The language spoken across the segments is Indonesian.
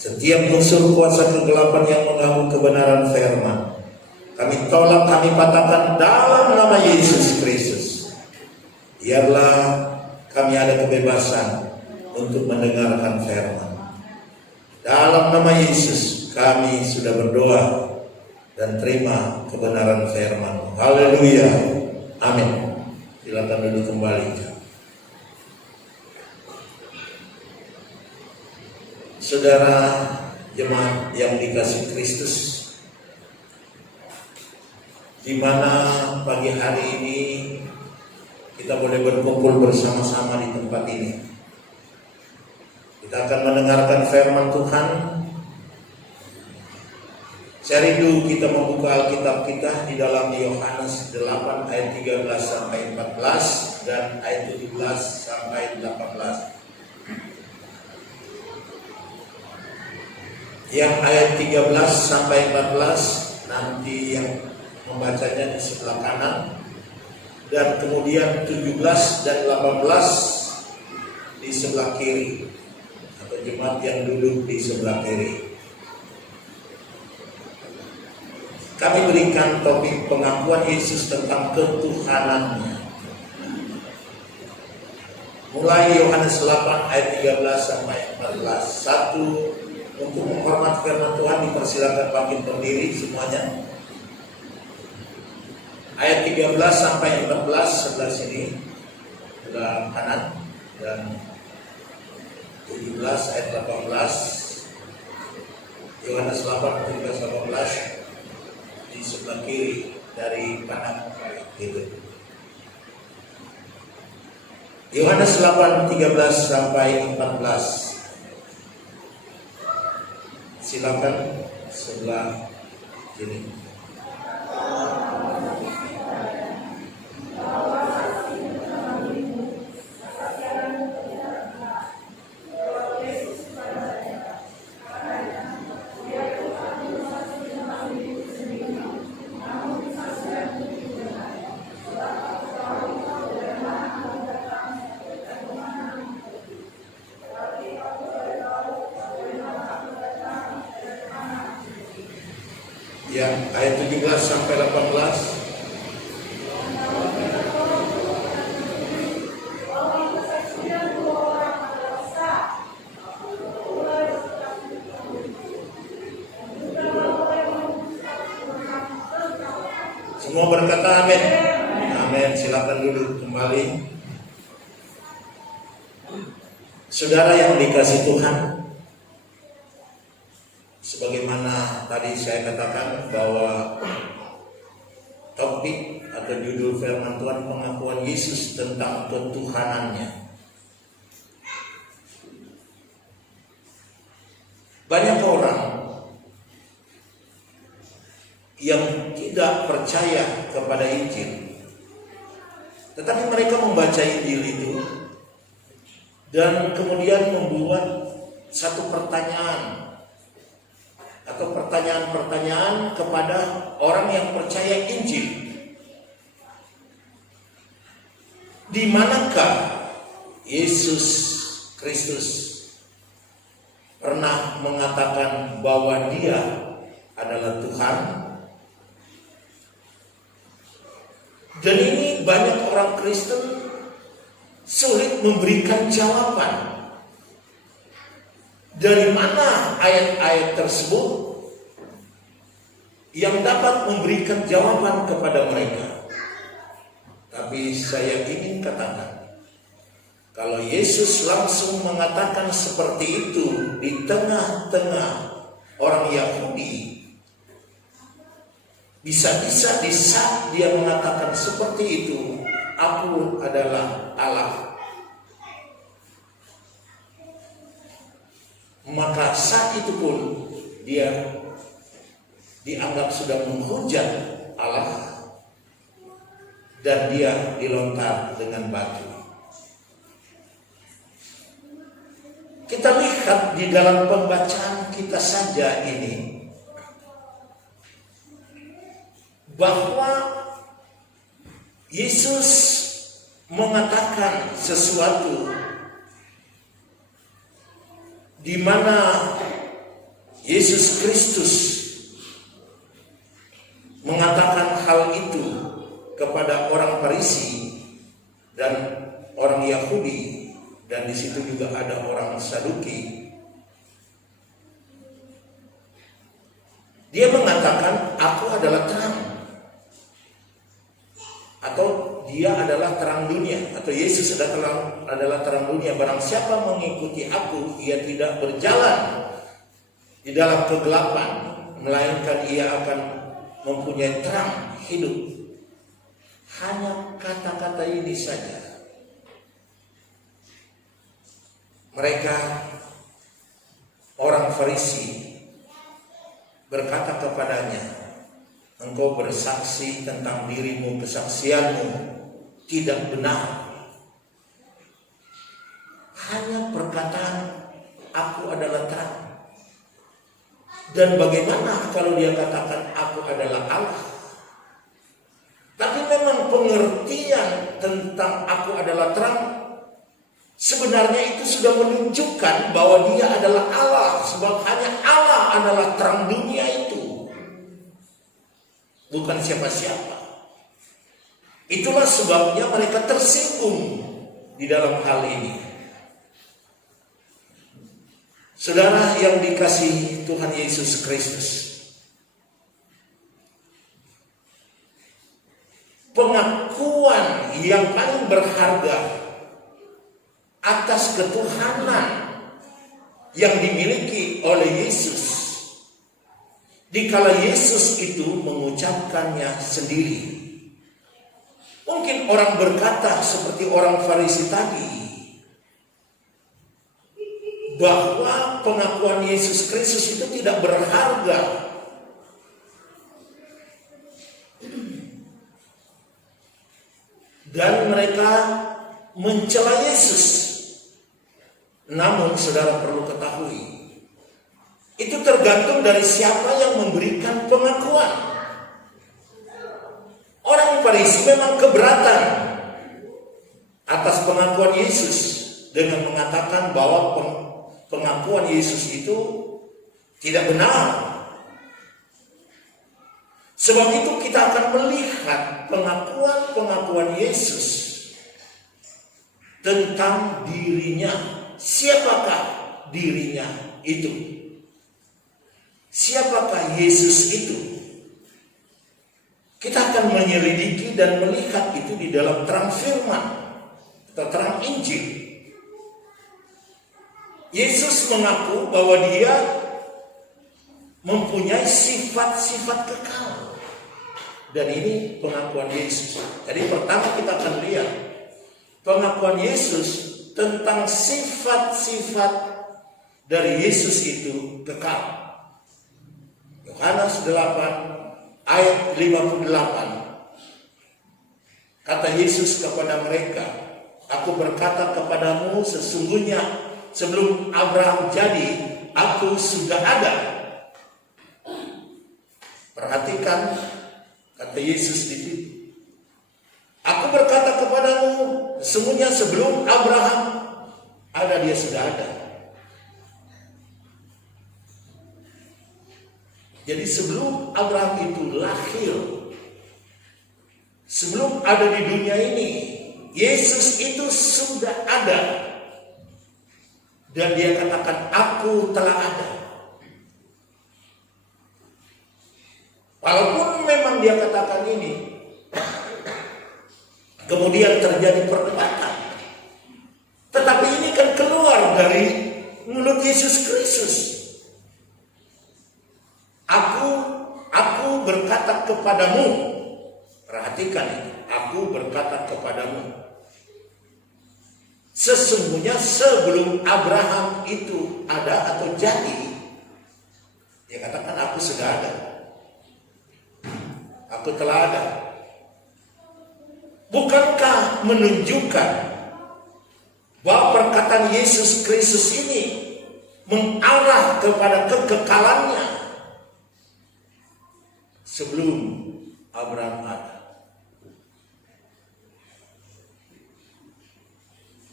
Setiap unsur kuasa kegelapan yang mengganggu kebenaran firman, kami tolak, kami patahkan dalam nama Yesus Kristus. Biarlah kami ada kebebasan untuk mendengarkan firman. Dalam nama Yesus kami sudah berdoa dan terima kebenaran firman. Haleluya. Amin. Silakan duduk kembali. Saudara jemaat yang dikasihi Kristus, di mana pagi hari ini kita boleh berkumpul bersama-sama di tempat ini. Kita akan mendengarkan firman Tuhan. Saya rindu kita membuka Alkitab kita di dalam Yohanes 8 ayat 13 sampai 14 dan ayat 17 sampai 18. Yang ayat 13 sampai 14 nanti yang membacanya di sebelah kanan, dan kemudian 17 dan 18 di sebelah kiri, atau jemaat yang duduk di sebelah kiri. Kami berikan topik pengakuan Yesus tentang ketuhanannya. Mulai Yohanes 8 ayat 13 sampai 14. Satu, untuk menghormat firman Tuhan dipersilakan bangkit berdiri semuanya. Ayat 13 sampai 14 sebelah sini, sebelah kanan, dan 17 ayat 18. Yohanes 8 17 18 di sebelah kiri dari kanan gitu. Yohanes 8 13 sampai 14. Silakan sebelah sini. Ya, ayat 17 sampai 18. Semua berkata amin. Amin. Silakan duduk kembali. Saudara yang dikasihi Tuhan, sebagaimana tadi saya katakan bahwa topik atau judul firman Tuhan pengakuan Yesus tentang ketuhanannya. Banyak orang yang tidak percaya kepada Injil, tetapi mereka membaca Injil itu dan kemudian membuat satu pertanyaan atau pertanyaan-pertanyaan kepada orang yang percaya Injil. Di manakah Yesus Kristus pernah mengatakan bahwa Dia adalah Tuhan? Dan ini banyak orang Kristen sulit memberikan jawaban. Dari mana ayat-ayat tersebut yang dapat memberikan jawaban kepada mereka? Tapi saya ingin katakan, kalau Yesus langsung mengatakan seperti itu di tengah-tengah orang Yahudi, bisa-bisa di saat dia mengatakan seperti itu, aku adalah Allah, maka saat itu pun dia dianggap sudah menghujat Allah dan dia dilontar dengan batu. Kita lihat di dalam pembacaan kita saja ini bahwa Yesus mengatakan sesuatu di mana Yesus Kristus mengatakan hal itu kepada orang Farisi dan orang Yahudi, dan di situ juga ada orang Saduki. Dia mengatakan, aku adalah terang, atau dia adalah terang dunia, atau Yesus adalah terang dunia. Barang siapa mengikuti aku, ia tidak berjalan di dalam kegelapan, melainkan ia akan mempunyai terang hidup. Hanya kata-kata ini saja, mereka orang Farisi berkata kepadanya, engkau bersaksi tentang dirimu, kesaksianmu tidak benar. Hanya perkataan aku adalah terang. Dan bagaimana kalau dia katakan aku adalah Allah? Tapi memang pengertian tentang aku adalah terang sebenarnya itu sudah menunjukkan bahwa dia adalah Allah, sebab hanya Allah adalah terang dunia itu, bukan siapa-siapa. Itulah sebabnya mereka tersinggung di dalam hal ini. Saudara yang dikasihi Tuhan Yesus Kristus, pengakuan yang paling berharga atas ketuhanan yang dimiliki oleh Yesus, dikala Yesus itu mengucapkannya sendiri. Mungkin orang berkata seperti orang Farisi tadi, bahwa pengakuan Yesus Kristus itu tidak berharga. Dan mereka mencela Yesus. Namun saudara perlu ketahui, itu tergantung dari siapa yang memberikan pengakuan. Orang Farisi memang keberatan atas pengakuan Yesus dengan mengatakan bahwa pengakuan Yesus itu tidak benar. Sebab itu kita akan melihat pengakuan Yesus tentang dirinya. Siapakah dirinya itu? Siapakah Yesus itu? Kita akan menyelidiki dan melihat itu di dalam terang firman atau terang Injil. Yesus mengaku bahwa dia mempunyai sifat-sifat kekal. Dan ini pengakuan Yesus. Jadi pertama kita akan lihat pengakuan Yesus tentang sifat-sifat dari Yesus itu kekal. Yohanes 8 ayat 58. Kata Yesus kepada mereka, aku berkata kepadamu sesungguhnya sebelum Abraham jadi, aku sudah ada. Perhatikan kata Yesus di situ. Aku berkata kepadamu, sesungguhnya sebelum Abraham ada, dia sudah ada. Jadi sebelum Abraham itu lahir, sebelum ada di dunia ini, Yesus itu sudah ada. Dan dia katakan, aku telah ada. Walaupun memang dia katakan ini, kemudian terjadi perdebatan. Tetapi ini kan keluar dari mulut Yesus Kristus. Aku berkata kepadamu. Perhatikan ini. Aku berkata kepadamu. Sesungguhnya sebelum Abraham itu ada atau jadi, dia katakan aku sudah ada. Aku telah ada. Bukankah menunjukkan bahwa perkataan Yesus Kristus ini mengarah kepada kekekalannya sebelum Abraham ada,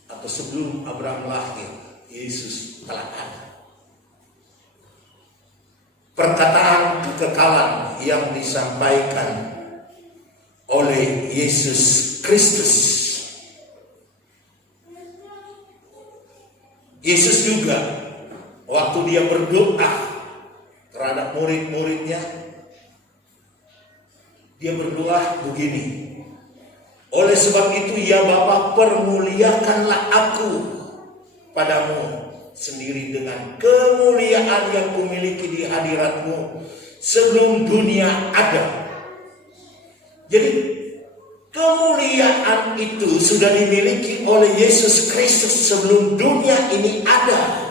atau sebelum Abraham lahir, Yesus telah ada. perkataan kekekalan yang disampaikan oleh Yesus Kristus. Yesus juga waktu dia berdoa terhadap murid-muridnya, dia berdoa begini, oleh sebab itu ya Bapa, permuliakanlah aku padamu sendiri dengan kemuliaan yang kumiliki di hadirat-Mu sebelum dunia ada. Jadi kemuliaan itu sudah dimiliki oleh Yesus Kristus sebelum dunia ini ada.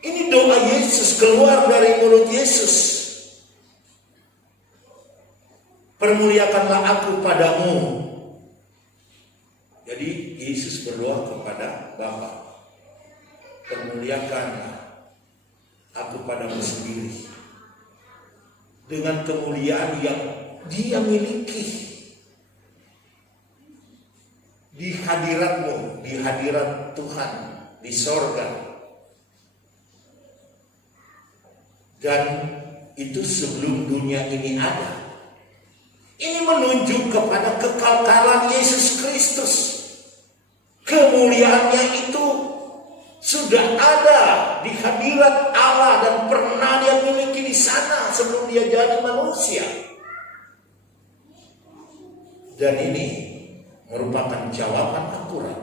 Ini doa Yesus, keluar dari mulut Yesus. Permuliakanlah aku padamu. Jadi Yesus berdoa kepada Bapa, permuliakanlah aku padamu sendiri dengan kemuliaan yang Dia miliki di hadirat-Mu, di hadirat Tuhan di sorga. Dan itu sebelum dunia ini ada. Ini menunjuk kepada kekekalan Yesus Kristus. Kemuliaannya itu sudah ada di hadirat Allah dan pernah Dia miliki di sana sebelum Dia jadi manusia. Dan ini merupakan jawaban akurat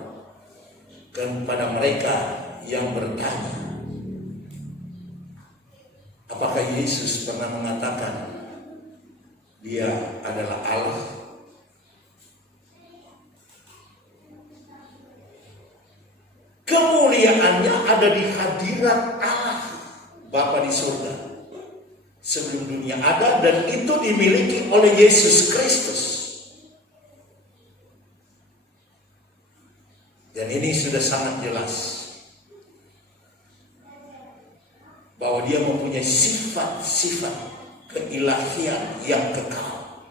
kepada mereka yang bertanya, apakah Yesus pernah mengatakan Dia adalah Allah? Kemuliaannya ada di hadirat Allah Bapa di surga sebelum dunia ada, dan itu dimiliki oleh Yesus Kristus. Dan ini sudah sangat jelas bahwa Dia mempunyai sifat-sifat keilahian yang kekal.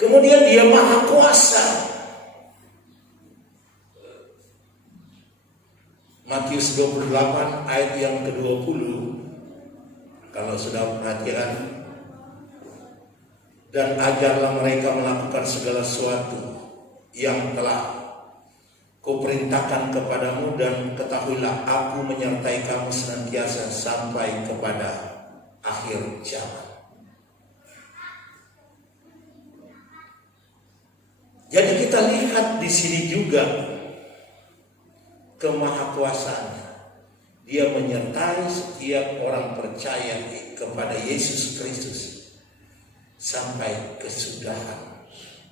Kemudian Dia Maha Kuasa. Matius 28 ayat yang ke-20, kalau sudah perhatikan, dan ajarlah mereka melakukan segala sesuatu yang telah Kuperintahkan kepadamu, dan ketahuilah aku menyertai kamu senantiasa sampai kepada akhir zaman. Jadi kita lihat di sini juga kemahakuasaannya. Dia menyertai setiap orang percaya kepada Yesus Kristus sampai kesudahan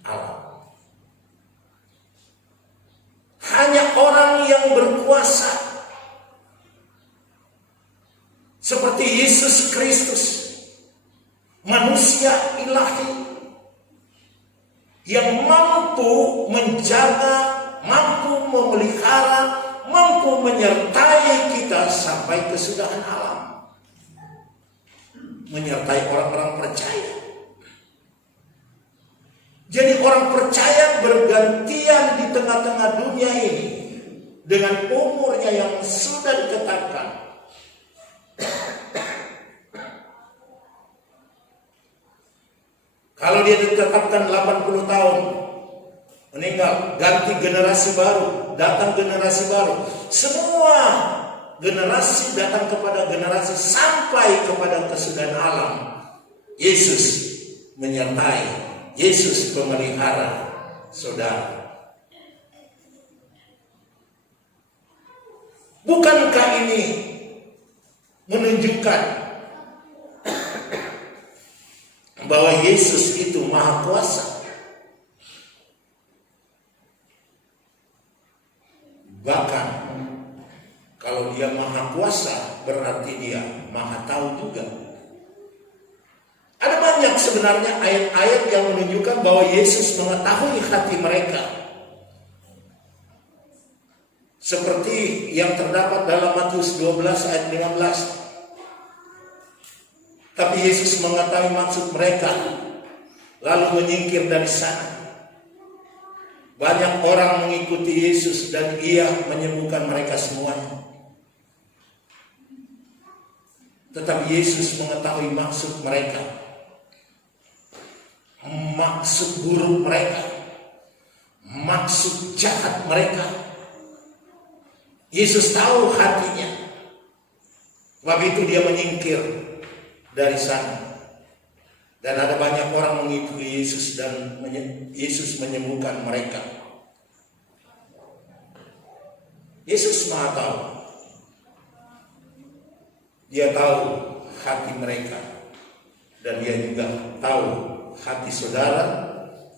alam. Hanya orang yang berkuasa seperti Yesus Kristus, manusia ilahi yang mampu menjaga, mampu memelihara, mampu menyertai kita sampai kesudahan alam, menyertai orang-orang percaya. Jadi orang percaya bergantian di tengah-tengah dunia ini dengan umurnya yang sudah ditetapkan. Kalau dia ditetapkan 80 tahun, meninggal, ganti generasi baru, datang generasi baru. Semua generasi datang kepada generasi sampai kepada kesudahan alam. Yesus menyertai, Yesus pemelihara saudara. Bukankah ini menunjukkan bahwa Yesus itu maha kuasa? Bahkan kalau dia maha kuasa, berarti dia maha tahu juga. Ada banyak sebenarnya ayat-ayat yang menunjukkan bahwa Yesus mengetahui hati mereka. Seperti yang terdapat dalam Matius 12 ayat 15. Tapi Yesus mengetahui maksud mereka, lalu menyingkir dari sana. Banyak orang mengikuti Yesus dan Ia menyembuhkan mereka semuanya. Tetapi Yesus mengetahui maksud mereka, maksud buruk mereka, maksud jahat mereka. Yesus tahu hatinya. Sebab itu Dia menyingkir dari sana. Dan ada banyak orang mengikuti Yesus dan Yesus menyembuhkan mereka. Yesus Maha tahu. Dia tahu hati mereka. Dan Dia juga tahu hati saudara.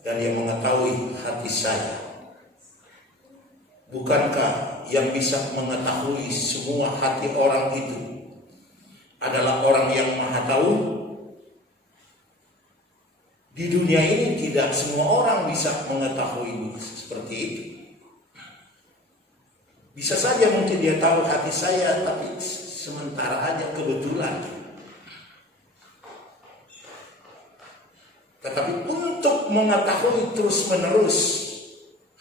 Dan Dia mengetahui hati saya. Bukankah yang bisa mengetahui semua hati orang itu adalah orang yang Maha tahu? Di dunia ini tidak semua orang bisa mengetahui seperti itu. Bisa saja mungkin dia tahu hati saya, tapi sementara aja kebetulan. Tetapi untuk mengetahui terus-menerus,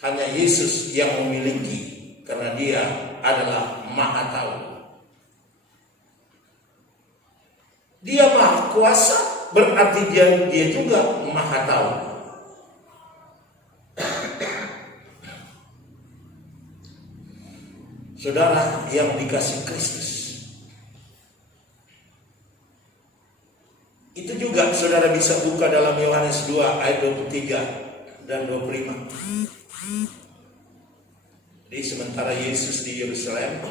hanya Yesus yang memiliki, karena Dia adalah Maha tahu. Dia Maha kuasa. Berarti dia juga Maha tahu. Saudara yang dikasih Kristus, itu juga saudara bisa buka dalam Yohanes 2 ayat 23 dan 25. Jadi sementara Yesus di Yerusalem,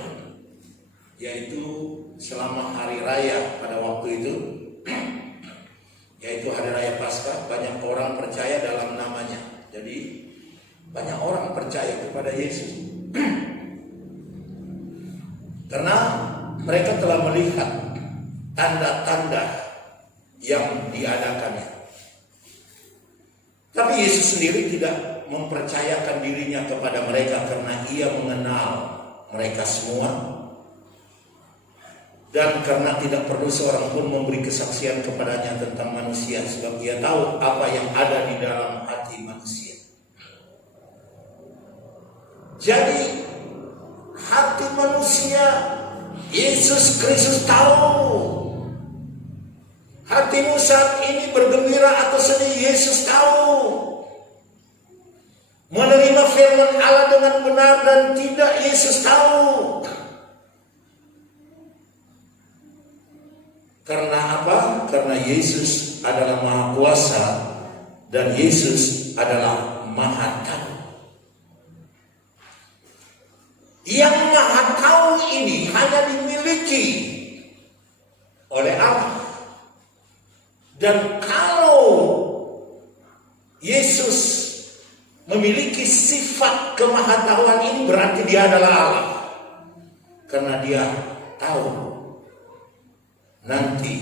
yaitu selama hari raya pada waktu itu, yaitu hari raya Paskah, banyak orang percaya dalam namanya. Jadi banyak orang percaya kepada Yesus karena mereka telah melihat tanda-tanda yang diadakannya. Tapi Yesus sendiri tidak mempercayakan dirinya kepada mereka karena Ia mengenal mereka semua. Dan karena tidak perlu seorang pun memberi kesaksian kepadanya tentang manusia, sebab Ia tahu apa yang ada di dalam hati manusia. Jadi hati manusia Yesus Kristus tahu. Hatimu saat ini bergembira atau sedih, Yesus tahu. Menerima firman Allah dengan benar dan tidak, Yesus tahu. Karena apa? Karena Yesus adalah Maha Kuasa dan Yesus adalah Maha Tahu. Yang Maha Tahu ini hanya dimiliki oleh Allah. Dan kalau Yesus memiliki sifat kemahatauan ini, berarti Dia adalah Allah. Karena Dia tahu nanti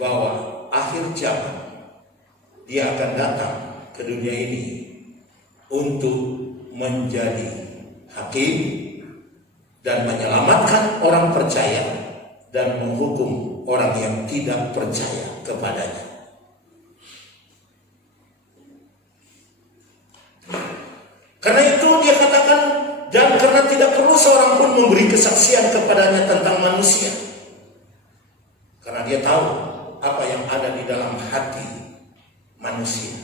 bahwa akhir zaman Dia akan datang ke dunia ini untuk menjadi hakim dan menyelamatkan orang percaya dan menghukum orang yang tidak percaya kepadanya. Karena itu Dia katakan, dan karena tidak perlu seorang pun memberi kesaksian kepadanya tentang manusia. Karena Dia tahu apa yang ada di dalam hati manusia.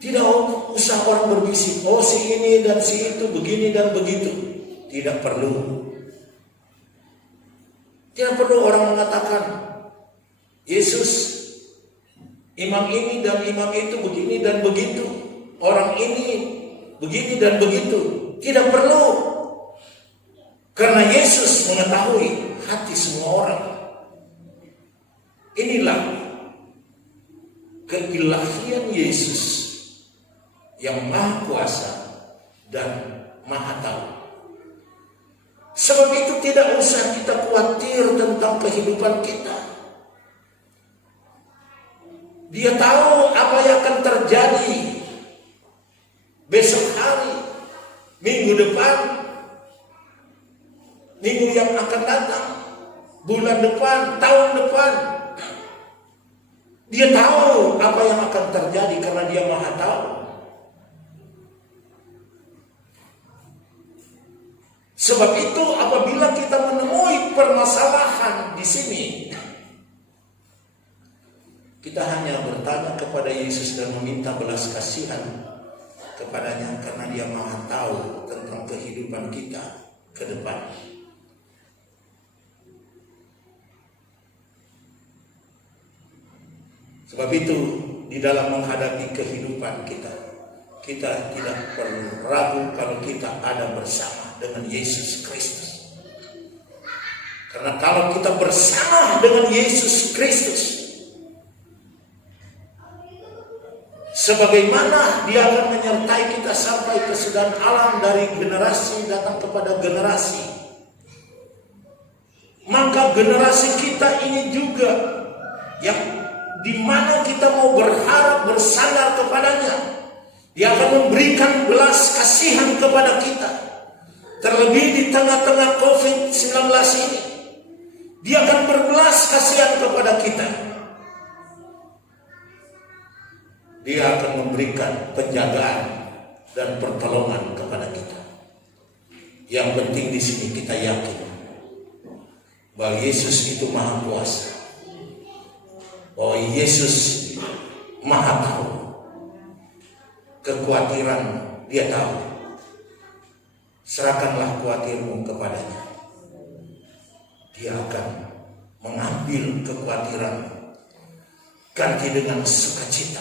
Tidak usah orang berbisik, oh si ini dan si itu, begini dan begitu. Tidak perlu. Tidak perlu orang mengatakan, Yesus, imam ini dan imam itu begini dan begitu. Orang ini begini dan begitu. Tidak perlu. Karena Yesus mengetahui hati semua orang. Inilah keilahian Yesus yang Maha Kuasa dan Maha Tahu. Sebab itu tidak usah kita khawatir tentang kehidupan kita. Dia tahu apa yang akan terjadi besok hari, minggu depan, minggu yang akan datang, bulan depan, tahun depan. Dia tahu apa yang akan terjadi karena Dia Maha Tahu. Sebab itu apabila kita menemui permasalahan di sini, kita hanya bertanya kepada Yesus dan meminta belas kasihan kepadanya, karena Dia Maha tahu tentang kehidupan kita ke depan. Sebab itu di dalam menghadapi kehidupan kita, kita tidak perlu ragu kalau kita ada bersama dengan Yesus Kristus. Karena kalau kita bersama dengan Yesus Kristus, sebagaimana Dia akan menyertai kita sampai kesudahan alam dari generasi datang kepada generasi, maka generasi kita ini juga yang dimana kita mau berharap bersandar kepadanya, Dia akan memberikan belas kasihan kepada kita. Terlebih di tengah-tengah COVID-19 ini, Dia akan berbelas kasihan kepada kita. Dia akan memberikan penjagaan dan pertolongan kepada kita. Yang penting di sini kita yakin bahwa Yesus itu Maha Kuasa, bahwa Yesus Maha tahu. Kekhawatiran Dia tahu. Serahkanlah khawatirmu kepadanya. Dia akan mengambil kekhawatiran, ganti dengan sukacita,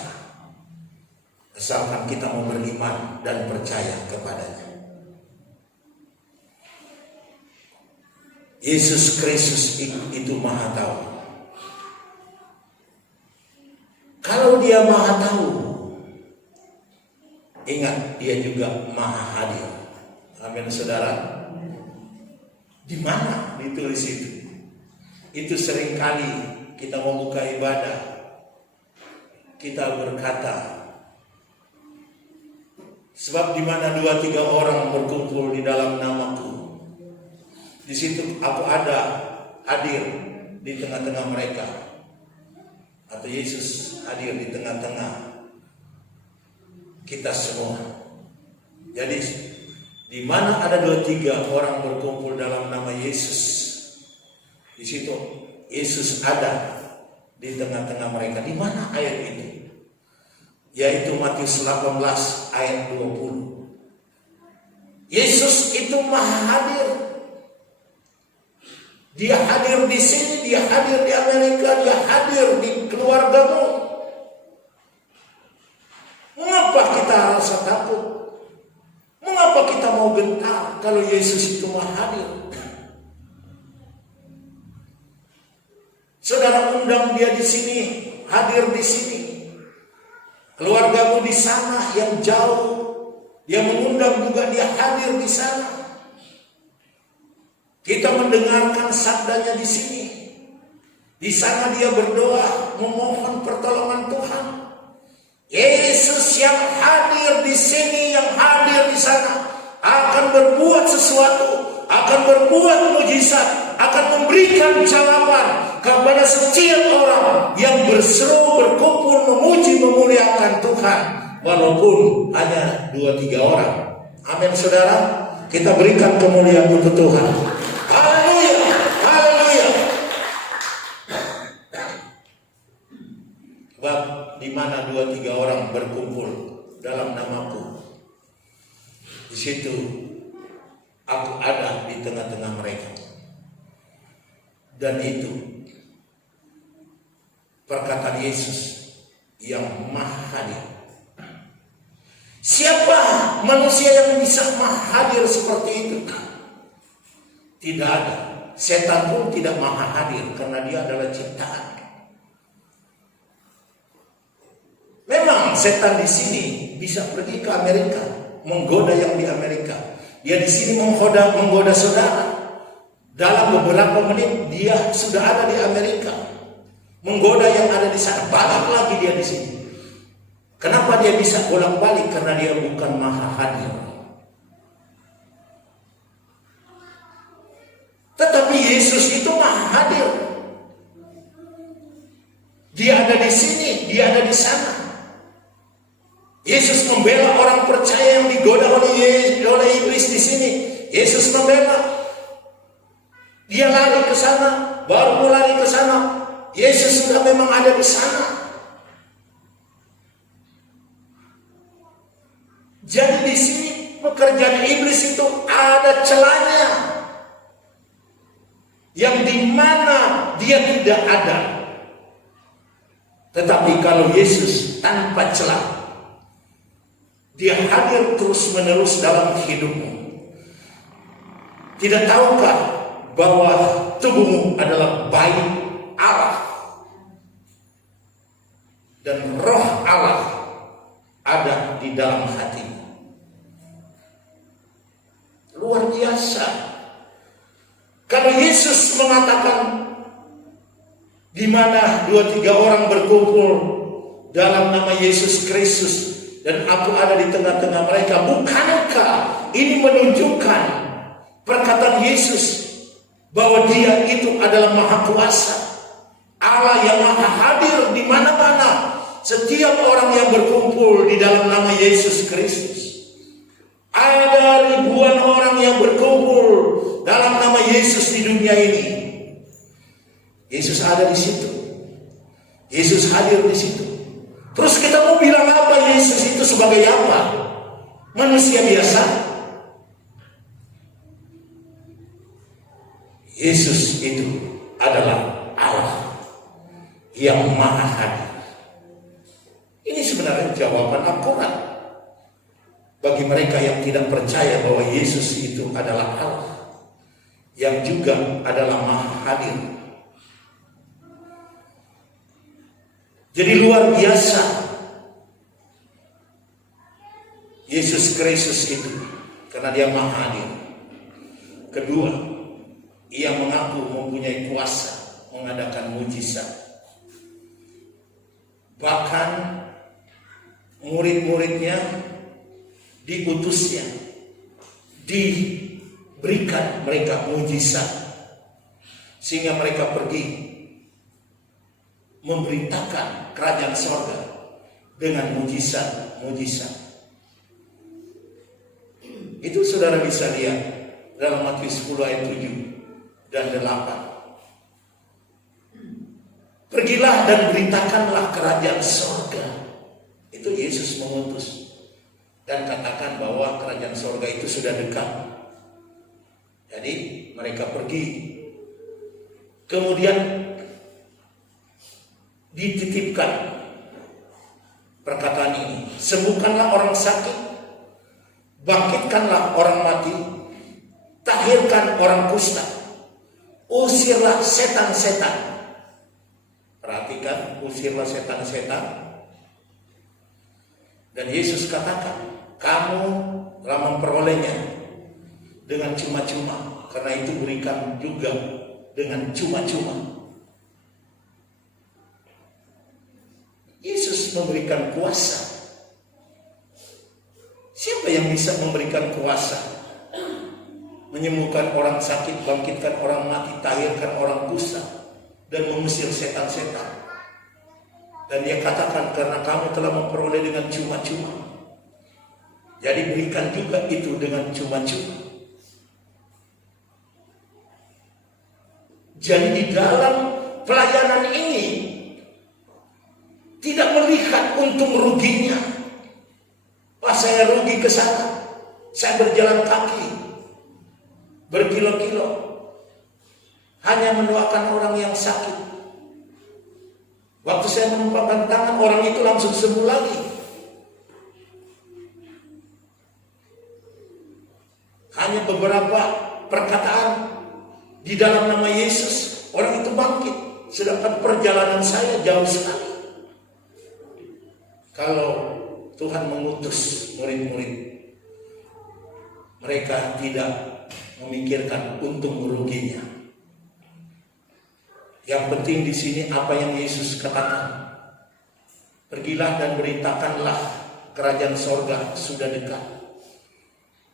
asalkan kita mau beriman dan percaya kepadanya. Yesus Kristus itu Maha tahu. Kalau Dia Maha tahu, ingat Dia juga Maha hadir. Amin, saudara. Di mana ditulis itu? Itu seringkali kita mau buka ibadah, kita berkata, sebab di mana 2-3 orang berkumpul di dalam namaku, di situ aku ada hadir di tengah-tengah mereka. Atau Yesus hadir di tengah-tengah kita semua. Jadi di mana ada 2-3 orang berkumpul dalam nama Yesus, di situ Yesus ada di tengah-tengah mereka. Di mana ayat itu? Yaitu Matius 18 ayat 20. Yesus itu Maha hadir. Dia hadir di sini, Dia hadir di Amerika, Dia hadir di keluargamu. Mengapa kita rasa takut? Mengapa kita mau gentar kalau Yesus itu Maha hadir? Saudara undang Dia di sini, hadir di sini. Keluargamu di sana yang jauh, Dia mengundang juga, Dia hadir di sana. Kita mendengarkan sabdanya di sini. Di sana Dia berdoa, memohon pertolongan Tuhan. Yesus yang hadir di sini, yang hadir di sana, akan berbuat sesuatu, akan berbuat mujizat, akan memberikan jawaban kepada setiap orang yang berseru, berkumpul, memuji, memuliakan Tuhan, walaupun hanya 2-3 orang. Amin, saudara. Kita berikan kemuliaan untuk Tuhan. Haleluya, haleluya. Sebab di mana 2-3 orang berkumpul dalam namaku, di situ aku ada di tengah-tengah mereka. Dan itu perkataan Yesus yang Maha hadir. Siapa manusia yang bisa Maha hadir seperti itu? Tidak ada. Setan pun tidak Maha hadir karena dia adalah ciptaan. Memang setan di sini bisa pergi ke Amerika, menggoda yang di Amerika. Dia di sini menggoda saudara. Dalam beberapa menit dia sudah ada di Amerika, menggoda yang ada di sana. Balik lagi dia di sini. Kenapa dia bisa bolak-balik? Karena dia bukan Maha hadir. Tetapi Yesus itu Maha hadir. Dia ada di sini, dia ada di sana. Yesus membela orang percaya yang digoda oleh iblis di sini. Yesus membela. Dia lari ke sana, baru mau lari ke sana, Yesus sudah memang ada di sana. Jadi di sini pekerjaan iblis itu ada celahnya, yang dimana dia tidak ada. Tetapi kalau Yesus tanpa celah, dia hadir terus menerus dalam hidupmu. Tidak tahukah bahwa tubuhmu adalah bayi Allah dan roh Allah ada di dalam hatimu? Luar biasa. Kalau Yesus mengatakan, di mana 2-3 orang berkumpul dalam nama Yesus Kristus dan aku ada di tengah-tengah mereka, bukankah ini menunjukkan perkataan Yesus bahwa dia itu adalah maha kuasa, Allah yang maha hadir di mana-mana, setiap orang yang berkumpul di dalam nama Yesus Kristus. Ada ribuan orang yang berkumpul dalam nama Yesus di dunia ini. Yesus ada di situ. Yesus hadir di situ. Terus kita mau bilang apa Yesus itu sebagai apa? Manusia biasa? Yesus itu adalah Allah yang maha hadir. Ini sebenarnya jawaban akurat bagi mereka yang tidak percaya bahwa Yesus itu adalah Allah yang juga adalah maha hadir. Jadi luar biasa Yesus Kristus itu, karena dia maha hadir. Kedua, ia mengaku mempunyai kuasa mengadakan mujizat. Bahkan murid-muridnya diutusnya, diberikan mereka mujizat, sehingga mereka pergi memberitakan kerajaan sorga dengan mujizat-mujizat. Itu saudara bisa lihat dalam Matius 10 ayat 7 dan 8. Pergilah dan beritakanlah kerajaan sorga. Itu Yesus mengutus dan katakan bahwa kerajaan sorga itu sudah dekat. Jadi mereka pergi, kemudian dititipkan perkataan ini, sembuhkanlah orang sakit, bangkitkanlah orang mati, tahirkan orang kusta, usirlah setan-setan. Perhatikan, usirlah setan-setan. Dan Yesus katakan, kamu telah memperolehnya dengan cuma-cuma, karena itu berikan juga dengan cuma-cuma. Yesus memberikan kuasa. Siapa yang bisa memberikan kuasa? Menyembuhkan orang sakit, bangkitkan orang mati, tahirkan orang kusta, dan mengusir setan-setan. Dan dia katakan, karena kamu telah memperoleh dengan cuma-cuma, jadi berikan juga itu dengan cuma-cuma. Jadi di dalam pelayanan ini tidak melihat untung ruginya. Wah, saya rugi ke sana, saya berjalan kaki berkilo-kilo hanya mendoakan orang yang sakit. Waktu saya menumpangkan tangan, orang itu langsung sembuh lagi. Hanya beberapa perkataan di dalam nama Yesus, orang itu bangkit. Sedangkan perjalanan saya jauh sekali. Kalau Tuhan mengutus murid-murid, mereka tidak memikirkan untung ruginya. Yang penting di sini apa yang Yesus katakan. Pergilah dan beritakanlah kerajaan sorga sudah dekat.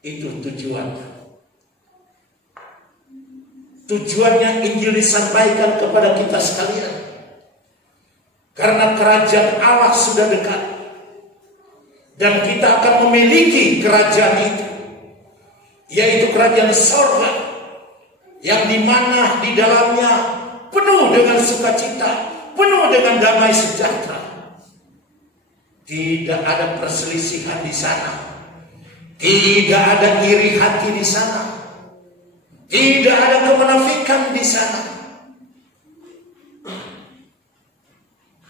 Itu tujuannya. Tujuannya Injil disampaikan kepada kita sekalian. Karena kerajaan Allah sudah dekat. Dan kita akan memiliki kerajaan itu. yaitu kerajaan sorga, yang dimana di dalamnya penuh dengan sukacita, penuh dengan damai sejahtera. Tidak ada perselisihan di sana, tidak ada iri hati di sana, tidak ada kemunafikan di sana,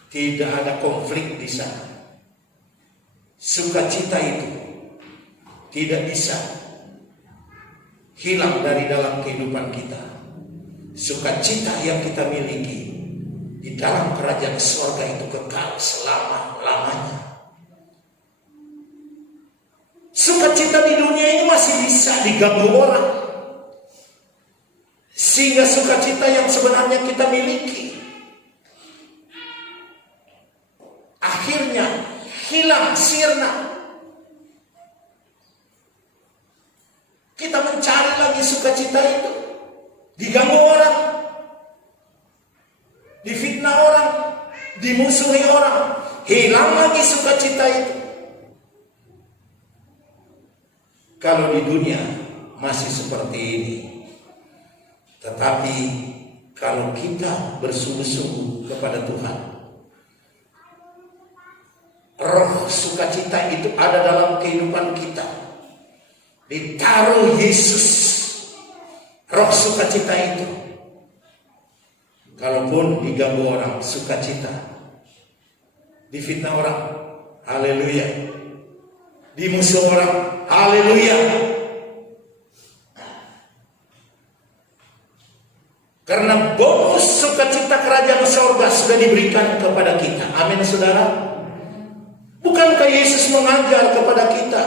tidak ada konflik di sana. Sukacita itu tidak bisa hilang dari dalam kehidupan kita. Sukacita yang kita miliki di dalam kerajaan surga itu kekal selama-lamanya. Sukacita di dunia ini masih bisa diganggu orang, sehingga sukacita yang sebenarnya kita miliki akhirnya hilang, sirna. Kita mencari lagi sukacita itu, diganggu orang, difitnah orang, dimusuhi orang, hilang lagi sukacita itu. Kalau di dunia masih seperti ini, tetapi kalau kita bersungguh-sungguh kepada Tuhan, roh sukacita itu ada dalam kehidupan kita. Ditaruh Yesus, roh sukacita itu. Kalaupun diganggu orang, sukacita. Difitnah orang, haleluya. Dimusuh orang, haleluya. Karena bonus sukacita kerajaan sorga sudah diberikan kepada kita. Amin, saudara. Bukankah Yesus mengajar kepada kita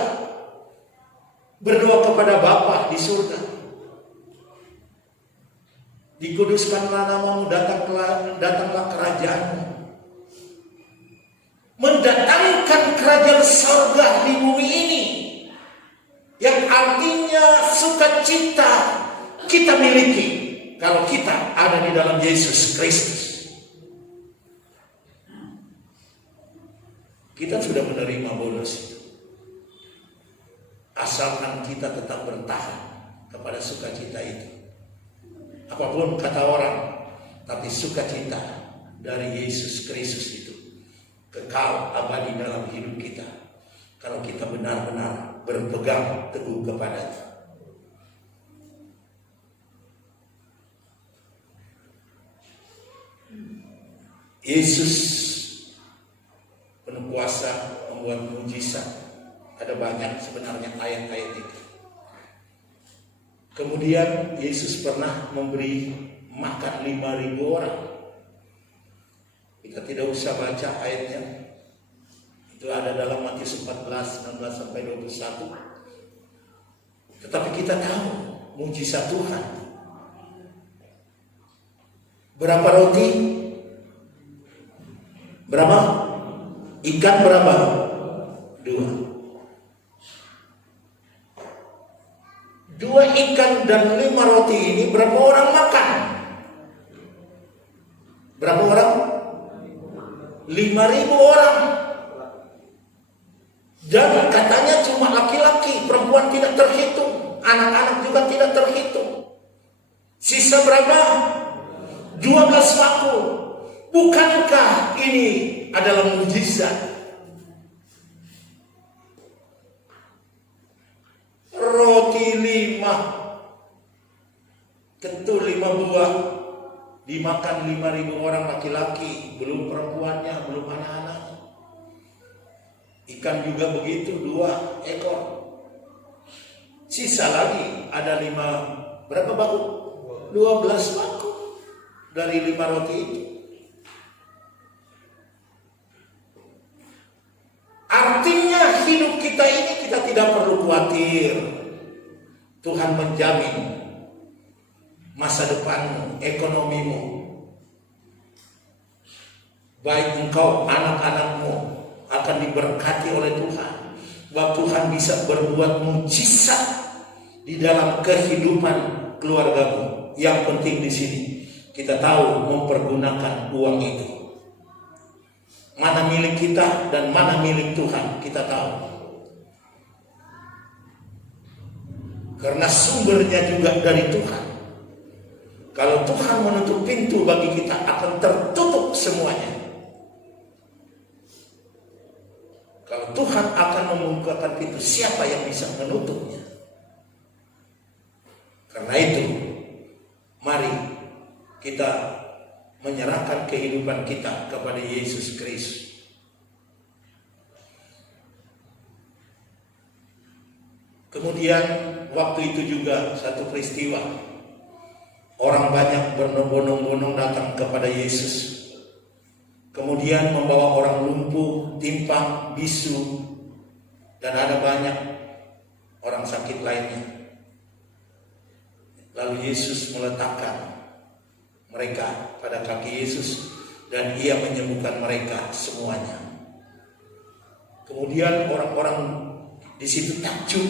berdoa kepada Bapa di surga? Dikuduskanlah namamu, datanglah kerajaanmu. Mendatangkan kerajaan surga di bumi ini, yang artinya sukacita kita miliki kalau kita ada di dalam Yesus Kristus. Kita sudah menerima bonus itu, asalkan kita tetap bertahan kepada sukacita itu. Apapun kata orang, tapi sukacita dari Yesus Kristus itu kekal abadi dalam hidup kita kalau kita benar-benar berpegang teguh kepadanya. Yesus penuh kuasa, membuat mujizat. Ada banyak sebenarnya ayat-ayat itu. Kemudian Yesus pernah memberi makan 5.000 orang. Kita tidak usah baca ayatnya. Itu ada dalam Matius 14, 16 sampai 21. Tetapi kita tahu mujizat Tuhan. Berapa roti? Berapa? Ikan berapa? 2. 2 ikan dan 5 roti ini berapa orang makan? Berapa orang? 5.000 orang. Dan katanya cuma laki-laki, perempuan tidak terhitung, anak-anak juga tidak terhitung. Sisa berapa? 12 bakul. Bukankah ini adalah mujizat? Roti 5, ketul 5 buah, dimakan 5.000 orang laki-laki, belum perempuannya, belum anak-anak. Ikan juga begitu, 2 ekor. Sisa lagi ada 5, berapa bakul? 12 bakul dari 5 roti itu. Artinya hidup kita ini kita tidak perlu khawatir. Tuhan menjamin masa depanmu, ekonomimu. Baik engkau, anak-anakmu akan diberkati oleh Tuhan. Bahwa Tuhan bisa berbuat mujizat di dalam kehidupan keluargamu. Yang penting di sini kita tahu mempergunakan uang itu. Mana milik kita dan mana milik Tuhan, kita tahu. Karena sumbernya juga dari Tuhan. Kalau Tuhan menutup pintu bagi kita, akan tertutup semuanya. Kalau Tuhan akan membukakan pintu, siapa yang bisa menutupnya? Karena itu, mari kita menyerahkan kehidupan kita kepada Yesus Kristus. Kemudian waktu itu juga satu peristiwa, orang banyak berbondong-bondong datang kepada Yesus. Kemudian membawa orang lumpuh, timpang, bisu, dan ada banyak orang sakit lainnya. Lalu Yesus meletakkan mereka pada kaki Yesus dan Ia menyembuhkan mereka semuanya. Kemudian orang-orang di situ takjub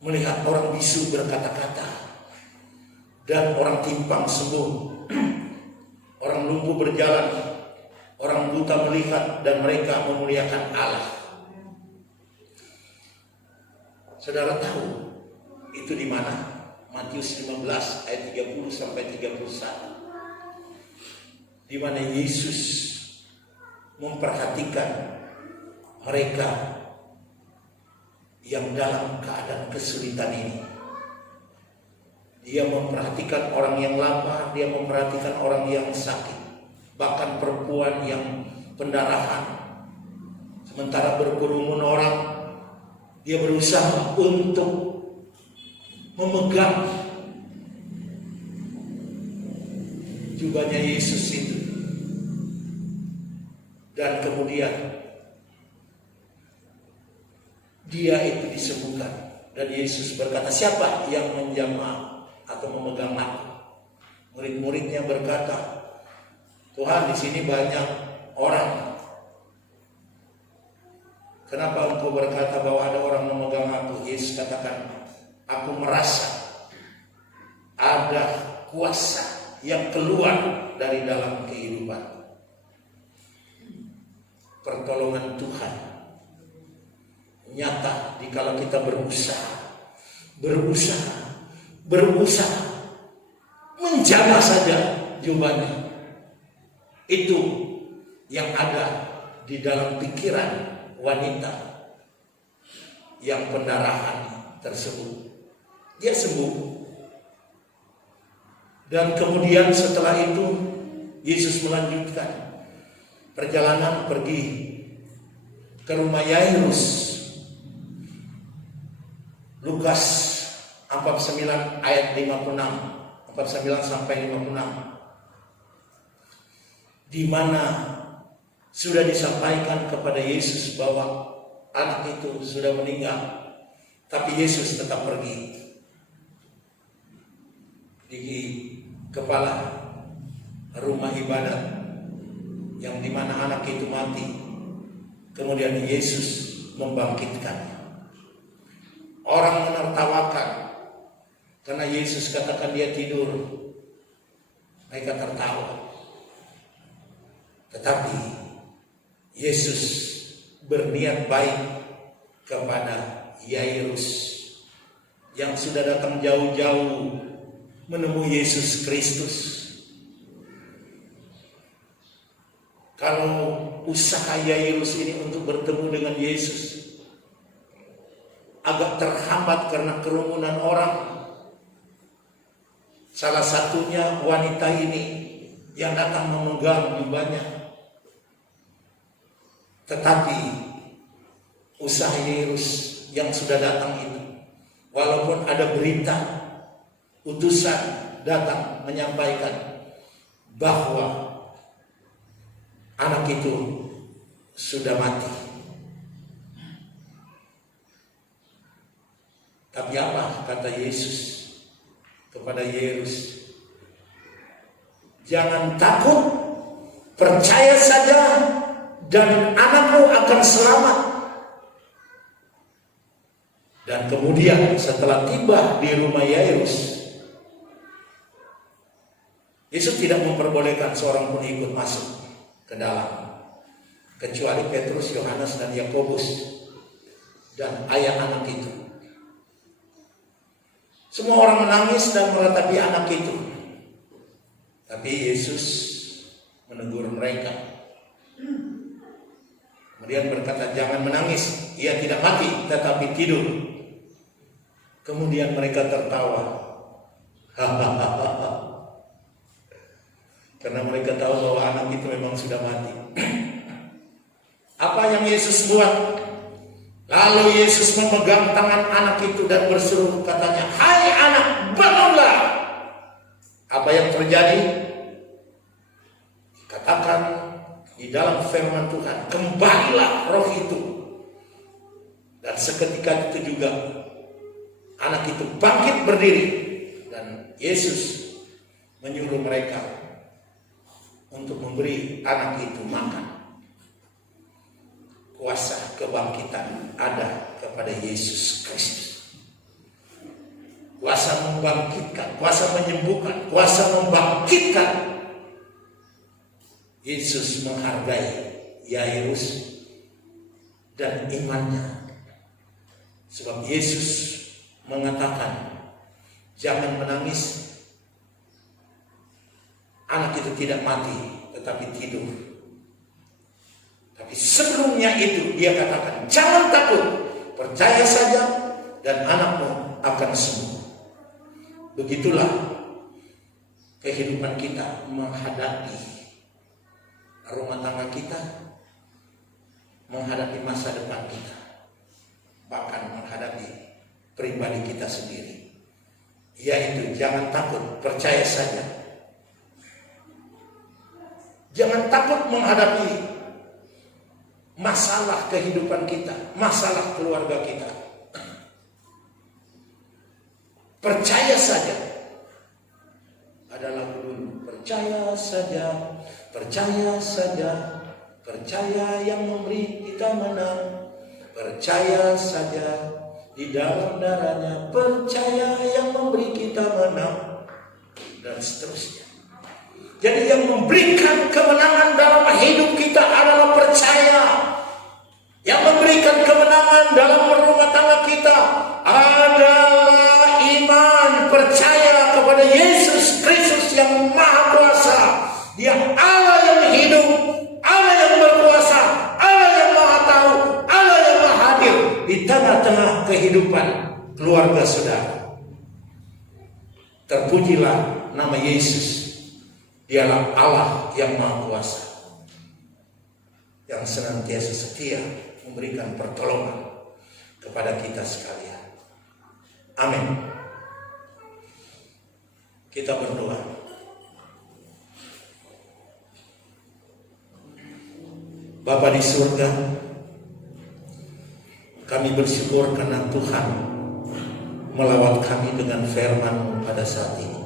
melihat orang bisu berkata-kata dan orang timpang sembuh. Orang lumpuh berjalan, orang buta melihat, dan mereka memuliakan Allah. Saudara tahu itu di mana? Matius 15 ayat 30 sampai 31. Di mana Yesus memperhatikan mereka yang dalam keadaan kesulitan ini. Dia memperhatikan orang yang lapar, dia memperhatikan orang yang sakit, bahkan perempuan yang pendarahan. Sementara berkerumun orang, dia berusaha untuk memegang jubahnya Yesus itu. Dan kemudian dia itu disembuhkan. Dan Yesus berkata, siapa yang menjamah atau memegang aku? Murid-muridnya berkata, Tuhan, di sini banyak orang. Kenapa engkau berkata bahwa ada orang memegang aku? Yesus katakan, aku merasa ada kuasa yang keluar dari dalam kehidupan. Pertolongan Tuhan nyata dikala kita berusaha menjaga saja jubahnya. Itu yang ada di dalam pikiran wanita yang pendarahan tersebut. Dia sembuh. Dan kemudian setelah itu Yesus melanjutkan perjalanan pergi ke rumah Yairus. Lukas 49 ayat 56, 49 sampai 56. Di mana sudah disampaikan kepada Yesus bahwa anak itu sudah meninggal, tapi Yesus tetap pergi. Di kepala rumah ibadat yang dimana anak itu mati, kemudian Yesus membangkitkan. Orang menertawakan karena Yesus katakan dia tidur. Mereka tertawa. Tetapi Yesus berniat baik kepada Yairus yang sudah datang jauh-jauh menemui Yesus Kristus. Kalau usaha Yairus ini untuk bertemu dengan Yesus agak terhambat karena kerumunan orang. Salah satunya wanita ini yang datang memegang jubahnya. Tetapi usaha Yairus yang sudah datang itu, walaupun ada berita utusan datang menyampaikan bahwa anak itu sudah mati, tapi apa kata Yesus kepada Yairus? Jangan takut, percaya saja dan anakmu akan selamat. Dan kemudian setelah tiba di rumah Yairus, Yesus tidak memperbolehkan seorang pun ikut masuk ke dalam, kecuali Petrus, Yohanes, dan Yakobus dan ayah anak itu. Semua orang menangis dan meratapi anak itu. Tapi Yesus menegur mereka. Kemudian berkata, jangan menangis, ia tidak mati tetapi tidur. Kemudian mereka tertawa. Karena mereka tahu bahwa anak itu memang sudah mati. Apa yang Yesus buat? Lalu Yesus memegang tangan anak itu dan berseru, katanya, hai anak, bangunlah. Apa yang terjadi? Katakan di dalam firman Tuhan, kembalilah roh itu. Dan seketika itu juga anak itu bangkit berdiri. Dan Yesus menyuruh mereka untuk memberi anak itu makan. Kuasa kebangkitan ada kepada Yesus Kristus. Kuasa membangkitkan, kuasa menyembuhkan, kuasa membangkitkan. Yesus menghargai Yairus dan imannya. Sebab Yesus mengatakan, jangan menangis. Anak itu tidak mati, tetapi tidur. Tapi sebelumnya itu dia katakan, jangan takut, percaya saja dan anakmu akan sembuh. Begitulah kehidupan kita menghadapi rumah tangga kita, menghadapi masa depan kita, bahkan menghadapi pribadi kita sendiri. Yaitu jangan takut, percaya saja. Jangan takut menghadapi masalah kehidupan kita, masalah keluarga kita. Percaya saja. Ada lagu dulu, percaya saja, percaya saja, percaya yang memberi kita menang. Percaya saja di dalam darahnya, percaya yang memberi kita menang, dan seterusnya. Jadi yang memberikan kemenangan dalam hidup kita adalah percaya. Yang memberikan kemenangan dalam rumah tangga kita adalah iman, percaya kepada Yesus Kristus yang Maha Kuasa. Dia Allah yang hidup, Allah yang berkuasa, Allah yang Maha Tahu, Allah yang Maha Hadir di tengah-tengah kehidupan keluarga saudara. Terpujilah nama Yesus. Dialah Allah yang Maha Kuasa, yang senantiasa setia memberikan pertolongan kepada kita sekalian. Amin. Kita berdoa. Bapa di surga, kami bersyukur karena Tuhan melawat kami dengan firman-Mu pada saat ini.